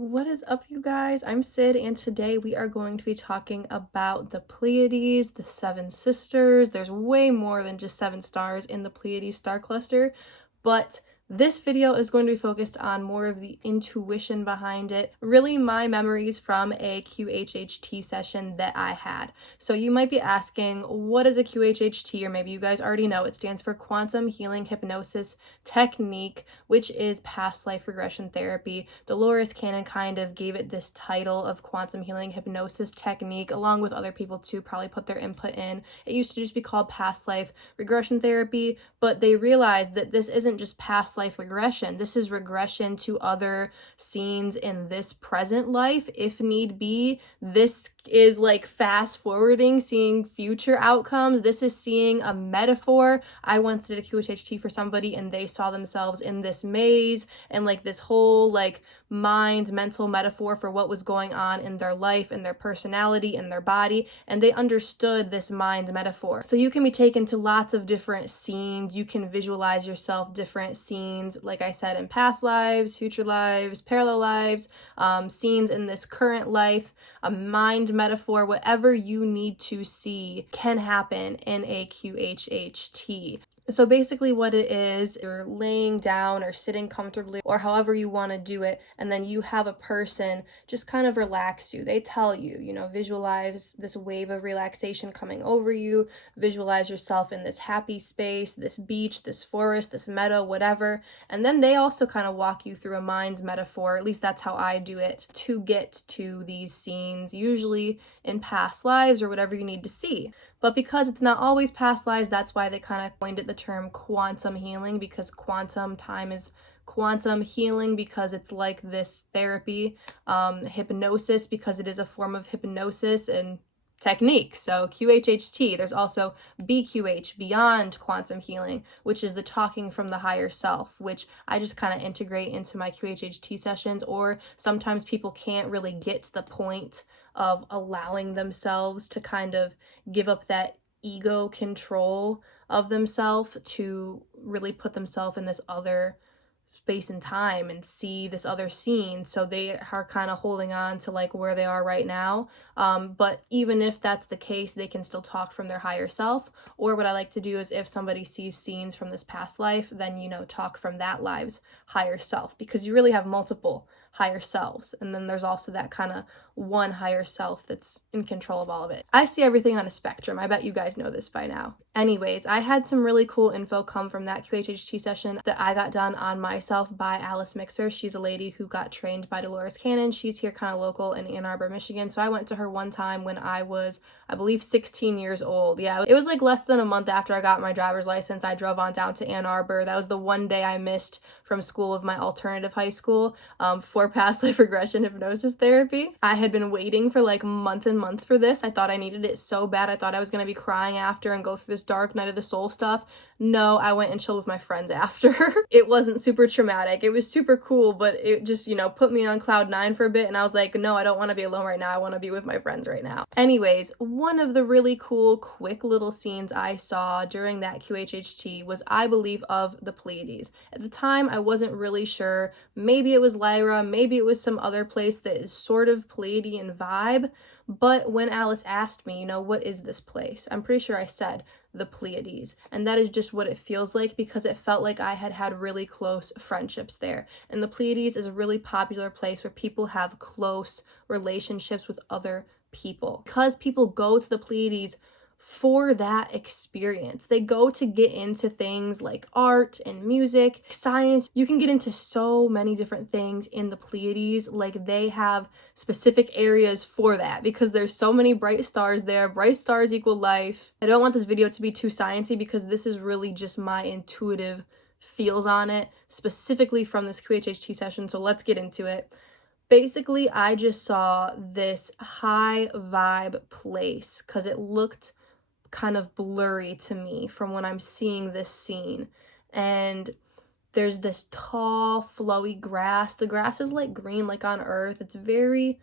What is up, you guys? I'm Sid, and today we are going to be talking about the Pleiades, the seven sisters. There's way more than just seven stars in the Pleiades star cluster, but this video is going to be focused on more of the intuition behind it, really my memories from a QHHT session that I had. So you might be asking, what is a QHHT? Or maybe you guys already know, it stands for Quantum Healing Hypnosis Technique, which is past life regression therapy. Dolores Cannon kind of gave it this title of Quantum Healing Hypnosis Technique, along with other people too, probably put their input in. It used to just be called past life regression therapy, but they realized that this isn't just past life regression. This is regression to other scenes in this present life, if need be. This is like fast forwarding, seeing future outcomes. This is seeing a metaphor. I once did a QHHT for somebody and they saw themselves in this maze and like this whole like mental metaphor for what was going on in their life and their personality and their body, and they understood this mind metaphor. So you can be taken to lots of different scenes. You can visualize yourself different scenes, like I said, in past lives, future lives, parallel lives, scenes in this current life, a mind metaphor. Whatever you need to see can happen in a QHHT. So basically what it is, you're laying down or sitting comfortably or however you want to do it, and then you have a person just kind of relax you. They tell you, visualize this wave of relaxation coming over you, visualize yourself in this happy space, this beach, this forest, this meadow, whatever. And then they also kind of walk you through a mind's metaphor, at least that's how I do it, to get to these scenes, usually in past lives or whatever you need to see. But because it's not always past lives, that's why they kind of coined it the term quantum healing, because quantum time is quantum healing because it's like this therapy, hypnosis because it is a form of hypnosis and technique. So QHHT, there's also BQH, beyond quantum healing, which is the talking from the higher self, which I just kind of integrate into my QHHT sessions. Or sometimes people can't really get to the point of allowing themselves to kind of give up that ego control of themselves to really put themselves in this other space and time and see this other scene. So they are kind of holding on to like where they are right now. But even if that's the case, they can still talk from their higher self. Or what I like to do is if somebody sees scenes from this past life, then, talk from that live's higher self, because you really have multiple higher selves. And then there's also that kind of one higher self that's in control of all of it. I see everything on a spectrum. I bet you guys know this by now. Anyways, I had some really cool info come from that QHHT session that I got done on myself by Alice Mixer. She's a lady who got trained by Dolores Cannon. She's here kind of local in Ann Arbor, Michigan. So I went to her one time when I was, I believe, 16 years old. Yeah, it was like less than a month after I got my driver's license. I drove on down to Ann Arbor. That was the one day I missed from school of my alternative high school for past life regression hypnosis therapy. I had been waiting for like months and months for this. I thought I needed it so bad. I thought I was going to be crying after and go through this dark night of the soul stuff. No, I went and chilled with my friends after. It wasn't super traumatic. It was super cool, but it just, put me on cloud 9 for a bit, and I was like, no, I don't want to be alone right now. I want to be with my friends right now. Anyways, one of the really cool, quick little scenes I saw during that QHHT was, I believe, of the Pleiades. At the time, I wasn't really sure. Maybe it was Lyra, maybe it was some other place that is sort of Pleiadian vibe. But when Alice asked me, what is this place? I'm pretty sure I said the Pleiades. And that is just what it feels like, because it felt like I had had really close friendships there. And the Pleiades is a really popular place where people have close relationships with other people. Because people go to the Pleiades for that experience. They go to get into things like art and music, science. You can get into so many different things in the Pleiades. Like, they have specific areas for that because there's so many bright stars there. Bright stars equal life. I don't want this video to be too sciencey because this is really just my intuitive feels on it, specifically from this QHHT session. So let's get into it. Basically, I just saw this high vibe place because it looked kind of blurry to me from when I'm seeing this scene. And there's this tall, flowy grass. The grass is like green, like on Earth. It's very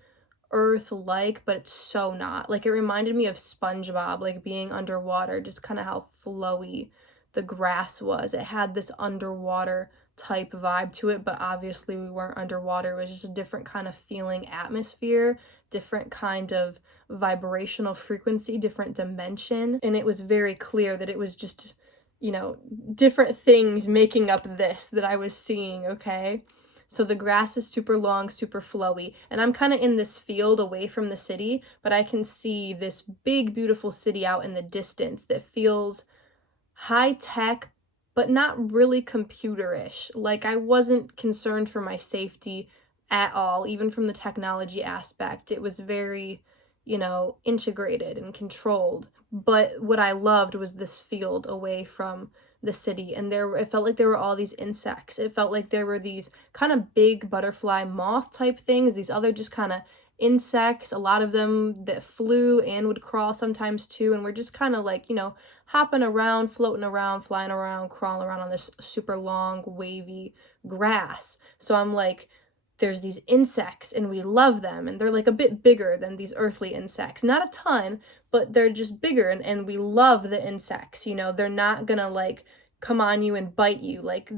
Earth-like, but it's so not. Like, it reminded me of SpongeBob, like being underwater, just kind of how flowy the grass was. It had this underwater type vibe to it, but obviously we weren't underwater. It was just a different kind of feeling atmosphere, different kind of vibrational frequency, different dimension. And it was very clear that it was just, you know, different things making up this that I was seeing, okay? So the grass is super long, super flowy, and I'm kind of in this field away from the city, but I can see this big, beautiful city out in the distance that feels high tech, but not really computerish. Like, I wasn't concerned for my safety at all, even from the technology aspect. It was very, you know, integrated and controlled. But what I loved was this field away from the city, and it felt like there were all these insects. It felt like there were these kind of big butterfly moth type things, these other just kind of insects, a lot of them that flew and would crawl sometimes too, and we're just kind of like, you know, hopping around, floating around, flying around, crawling around on this super long, wavy grass. So I'm like, there's these insects and we love them, and they're like a bit bigger than these earthly insects. Not a ton, but they're just bigger, and we love the insects, you know, they're not gonna like come on you and bite you. Like,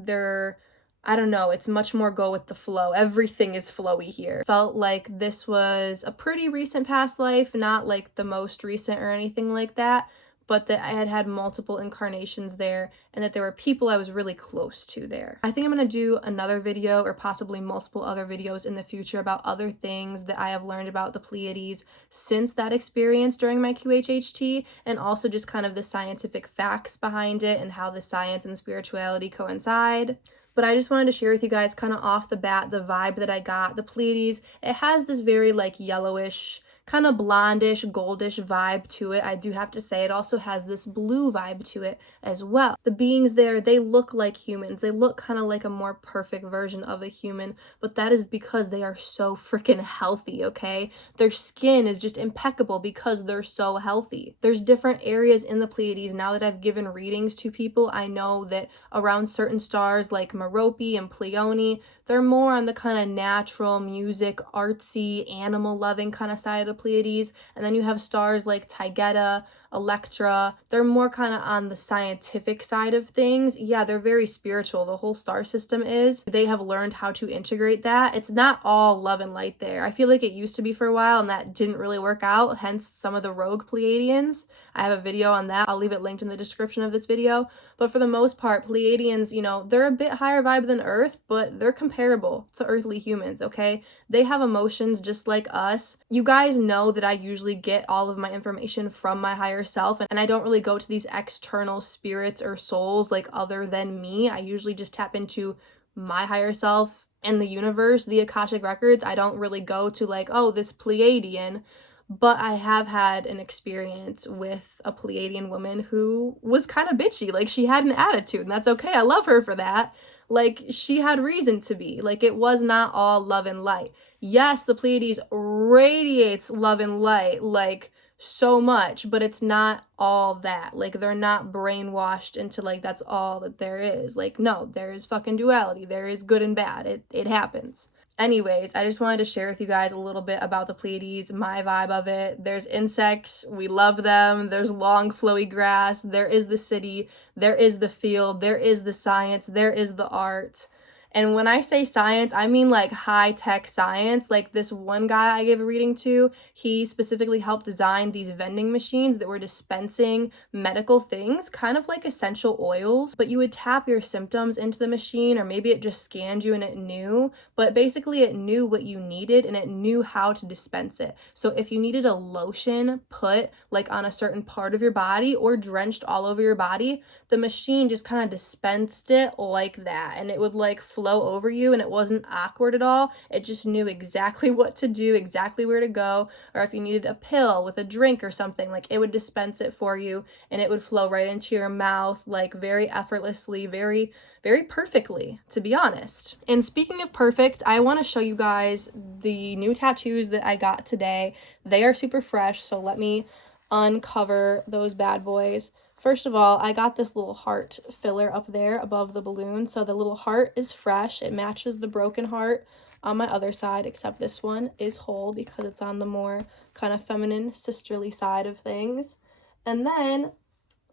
I don't know, it's much more go with the flow. Everything is flowy here. Felt like this was a pretty recent past life, not like the most recent or anything like that, but that I had had multiple incarnations there, and that there were people I was really close to there. I think I'm going to do another video, or possibly multiple other videos in the future, about other things that I have learned about the Pleiades since that experience during my QHHT, and also just kind of the scientific facts behind it and how the science and spirituality coincide. But I just wanted to share with you guys kind of off the bat the vibe that I got. The Pleiades, it has this very like yellowish, kind of blondish, goldish vibe to it. I do have to say it also has this blue vibe to it as well. The beings there, they look like humans. They look kind of like a more perfect version of a human, but that is because they are so freaking healthy, okay? Their skin is just impeccable because they're so healthy. There's different areas in the Pleiades. Now that I've given readings to people, I know that around certain stars like Merope and Pleione, they're more on the kind of natural, music, artsy, animal-loving kind of side of the Pleiades. And then you have stars like Taygeta, Electra. They're more kind of on the scientific side of things. Yeah, they're very spiritual. The whole star system is. They have learned how to integrate that. It's not all love and light there. I feel like it used to be for a while, and that didn't really work out, hence some of the rogue Pleiadians. I have a video on that. I'll leave it linked in the description of this video. But for the most part, Pleiadians, you know, they're a bit higher vibe than Earth, but they're comparable to earthly humans, okay? They have emotions just like us. You guys know that I usually get all of my information from my higher self, and I don't really go to these external spirits or souls like other than me. I usually just tap into my higher self and the universe, the Akashic records. I don't really go to like, oh, this Pleiadian. But I have had an experience with a Pleiadian woman who was kind of bitchy. Like, she had an attitude, and that's okay. I love her for that. Like, she had reason to be. Like, it was not all love and light. Yes, the Pleiades radiates love and light, like, so much, but it's not all that. Like, they're not brainwashed into, like, that's all that there is. Like, no, there is fucking duality. There is good and bad. It happens. Anyways, I just wanted to share with you guys a little bit about the Pleiades, my vibe of it. There's insects, we love them. There's long flowy grass, there is the city, there is the field, there is the science, there is the art. And when I say science, I mean like high-tech science. Like, this one guy I gave a reading to, he specifically helped design these vending machines that were dispensing medical things, kind of like essential oils, but you would tap your symptoms into the machine, or maybe it just scanned you and it knew, but basically it knew what you needed and it knew how to dispense it. So if you needed a lotion put like on a certain part of your body or drenched all over your body, the machine just kind of dispensed it like that, and it would like flow over you, and it wasn't awkward at all. It just knew exactly what to do, exactly where to go. Or if you needed a pill with a drink or something, like, it would dispense it for you, and it would flow right into your mouth, like, very effortlessly, very, very perfectly, to be honest. And speaking of perfect, I want to show you guys the new tattoos that I got today. They are super fresh, so let me uncover those bad boys. First of all, I got this little heart filler up there above the balloon. So the little heart is fresh. It matches the broken heart on my other side, except this one is whole because it's on the more kind of feminine, sisterly side of things. And then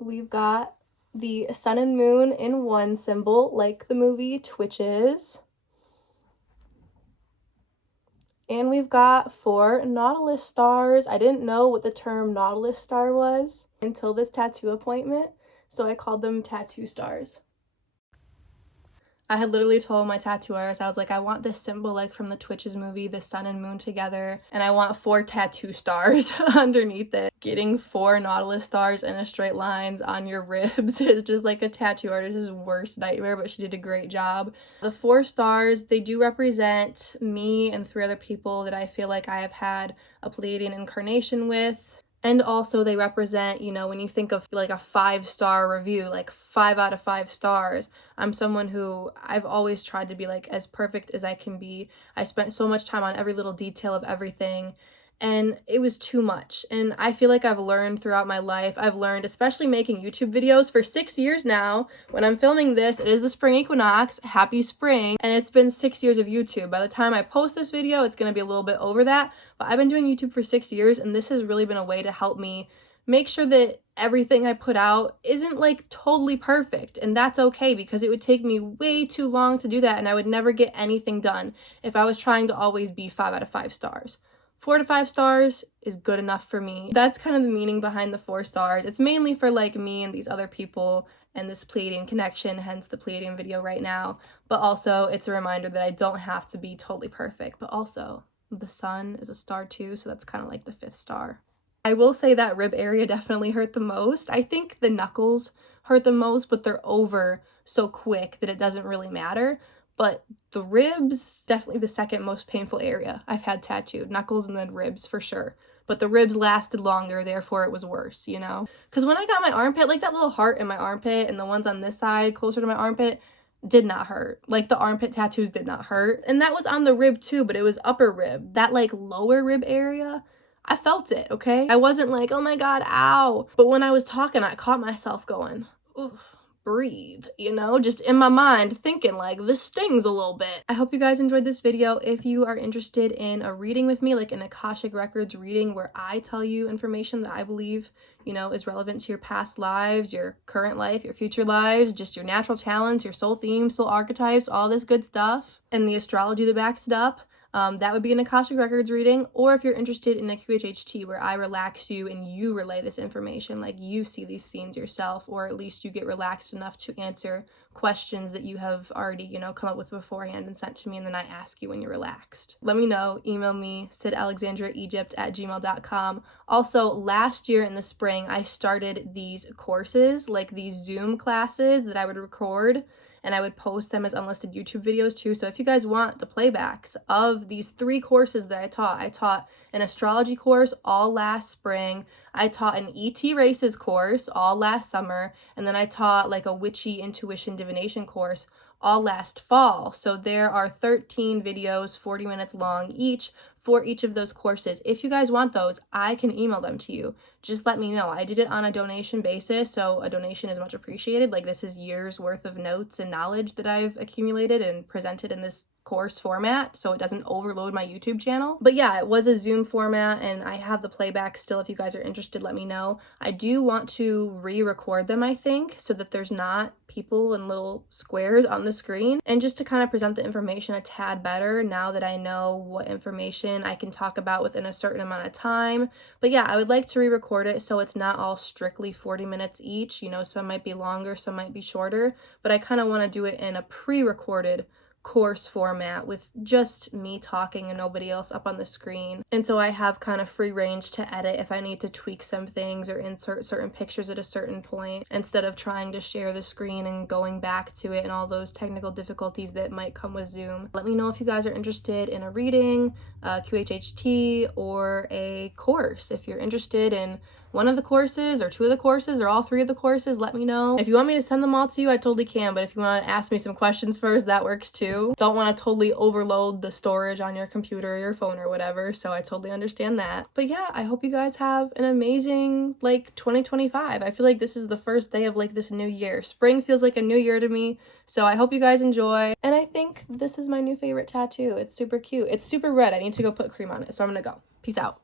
we've got the sun and moon in one symbol, like the movie Twitches. And we've got 4 nautilus stars. I didn't know what the term nautilus star was until this tattoo appointment, so I called them tattoo stars. I had literally told my tattoo artist, I was like, I want this symbol like from the Twitches movie, the sun and moon together, and I want 4 tattoo stars underneath it. Getting 4 nautilus stars in a straight lines on your ribs is just like a tattoo artist's worst nightmare, but she did a great job. The 4 stars, they do represent me and 3 other people that I feel like I have had a Pleiadian incarnation with. And also they represent, you know, when you think of like a 5-star review, like 5 out of 5 stars, I'm someone who I've always tried to be like as perfect as I can be. I spent so much time on every little detail of everything, and it was too much. And I feel like I've learned throughout my life, especially making YouTube videos for 6 years now. When I'm filming this, it is the spring equinox, happy spring, and it's been 6 years of YouTube. By the time I post this video, it's gonna be a little bit over that, but I've been doing YouTube for 6 years, and this has really been a way to help me make sure that everything I put out isn't like totally perfect, and that's okay, because it would take me way too long to do that, and I would never get anything done if I was trying to always be 5 out of 5 stars. 4 to 5 stars is good enough for me. That's kind of the meaning behind the 4 stars. It's mainly for like me and these other people and this Pleiadian connection, hence the Pleiadian video right now. But also it's a reminder that I don't have to be totally perfect. But also the sun is a star too, so that's kind of like the 5th star. I will say that rib area definitely hurt the most. I think the knuckles hurt the most, but they're over so quick that it doesn't really matter. But the ribs, definitely the second most painful area I've had tattooed. Knuckles and then ribs for sure. But the ribs lasted longer, therefore it was worse, you know? Because when I got my armpit, like that little heart in my armpit and the ones on this side closer to my armpit did not hurt. Like the armpit tattoos did not hurt. And that was on the rib too, but it was upper rib. That like lower rib area, I felt it, okay? I wasn't like, oh my God, ow. But when I was talking, I caught myself going, ooh. Breathe, you know, just in my mind thinking like this stings a little bit. I hope you guys enjoyed this video. If you are interested in a reading with me, like an Akashic Records reading where I tell you information that I believe, you know, is relevant to your past lives, your current life, your future lives, just your natural talents, your soul themes, soul archetypes, all this good stuff, and the astrology that backs it up, that would be an Akashic Records reading. Or if you're interested in a QHHT where I relax you and you relay this information, like you see these scenes yourself, or at least you get relaxed enough to answer questions that you have already, you know, come up with beforehand and sent to me, and then I ask you when you're relaxed. Let me know. Email me, sydalexandriaegypt@gmail.com. Also, last year in the spring, I started these courses, like these Zoom classes that I would record, and I would post them as unlisted YouTube videos too. So if you guys want the playbacks of these 3 courses that I taught an astrology course all last spring, I taught an ET races course all last summer, and then I taught like a witchy intuition divination course all last fall. So there are 13 videos, 40 minutes long each, for each of those courses. If you guys want those, I can email them to you. Just let me know. I did it on a donation basis, so a donation is much appreciated. Like, this is years worth of notes and knowledge that I've accumulated and presented in this course format, so it doesn't overload my YouTube channel. But yeah, it was a Zoom format, and I have the playback still. If you guys are interested, let me know. I do want to re-record them, I think, so that there's not people in little squares on the screen, and just to kind of present the information a tad better now that I know what information I can talk about within a certain amount of time. But yeah, I would like to re-record it so it's not all strictly 40 minutes each. You know, some might be longer, some might be shorter, but I kind of want to do it in a pre-recorded course format with just me talking and nobody else up on the screen. And so I have kind of free range to edit if I need to tweak some things or insert certain pictures at a certain point, instead of trying to share the screen and going back to it and all those technical difficulties that might come with Zoom. Let me know if you guys are interested in a reading, a QHHT, or a course. If you're interested in one of the courses or 2 of the courses or all 3 of the courses, let me know. If you want me to send them all to you, I totally can, but if you want to ask me some questions first, that works too. Don't want to totally overload the storage on your computer or your phone or whatever, so I totally understand that. But yeah, I hope you guys have an amazing, like, 2025. I feel like this is the first day of, like, this new year. Spring feels like a new year to me, so I hope you guys enjoy. And I think this is my new favorite tattoo. It's super cute. It's super red. I need to go put cream on it, so I'm gonna go. Peace out.